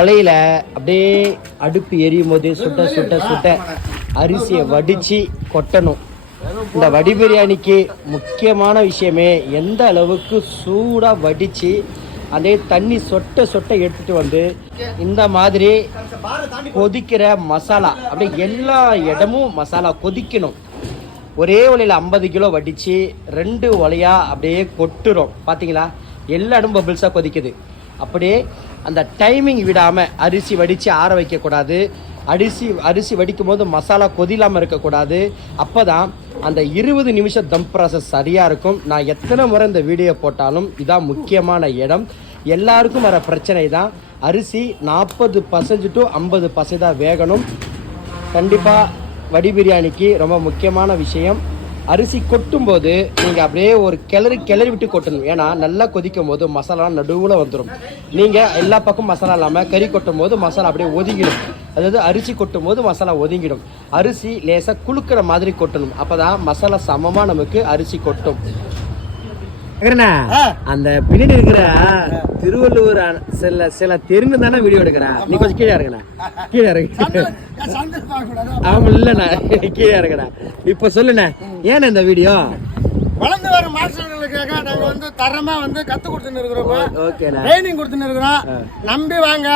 கொலையில அப்படியே அடுப்பு எரியும் போது சுட்ட சுட்ட சுட்ட அரிசியை வடிச்சு கொட்டணும். இந்த வடி பிரியாணிக்கு முக்கியமான விஷயமே எந்த அளவுக்கு சூடாக வடிச்சு அதே தண்ணி சொட்ட சொட்ட எடுத்துட்டு வந்து இந்த மாதிரி கொதிக்கிற மசாலா அப்படியே எல்லா இடமும் மசாலா கொதிக்கணும். ஒரே ஒலையில் ஐம்பது கிலோ வடித்து ரெண்டு ஒலையாக அப்படியே கொட்டுறோம். பார்த்தீங்களா எல்லா இடமும் பபிள்ஸாக கொதிக்குது. அப்படியே அந்த டைமிங் விடாமல் அரிசி வடித்து ஆற வைக்கக்கூடாது. அரிசி அரிசி வடிக்கும் போது மசாலா கொதிலாமல் இருக்கக்கூடாது. அப்போ தான் அந்த இருபது நிமிஷம் தம் ப்ராசஸ் சரியாக இருக்கும். நான் எத்தனை முறை இந்த வீடியோ போட்டாலும் இதான் முக்கியமான இடம். எல்லாருக்கும் வர பிரச்சனை தான். அரிசி நாற்பது பர்சன்ட் டு ஐம்பது பர்சன்ட் தான் வேகணும். கண்டிப்பாக வடி பிரியாணிக்கு ரொம்ப முக்கியமான விஷயம். அரிசி கொட்டும் போது நீங்கள் அப்படியே ஒரு கிளறி கிளறி விட்டு கொட்டணும். ஏன்னா நல்லா கொதிக்கும் போது மசாலா நடுவில் வந்துடும் நீங்கள் எல்லா பக்கம் மசாலா இல்லாமல் கறி கொட்டும் போது மசாலா அப்படியே ஒதுங்கிடும். அதாவது அரிசி கொட்டும் போது மசாலா ஒதுங்கிடும். அரிசி லேசாக குலுக்கிற மாதிரி கொட்டணும். அப்போ தான் மசாலா சமமாக நமக்கு அரிசி கொட்டும். அந்த பின்னாடி இருக்கிற திருவள்ளுவர் சில சில தெரிந்து தானே வீடியோ எடுக்கிறேன் நீ கொஞ்சம் கீழே இறங்குண்ணா கீழே இறங்கு. ஆமா இல்லண்ணா. கீழே இறங்குண்ணா இப்ப சொல்லுண்ணே ஏன் இந்த வீடியோ வளர்ந்து வர மாஸ்டர்களுக்காக நாங்க வந்து தரமா வந்து கத்து கொடுத்துன்னு இருக்கிறோம் ட்ரைனிங் கொடுத்துன்னு இருக்கிறோம். நம்பி வாங்க.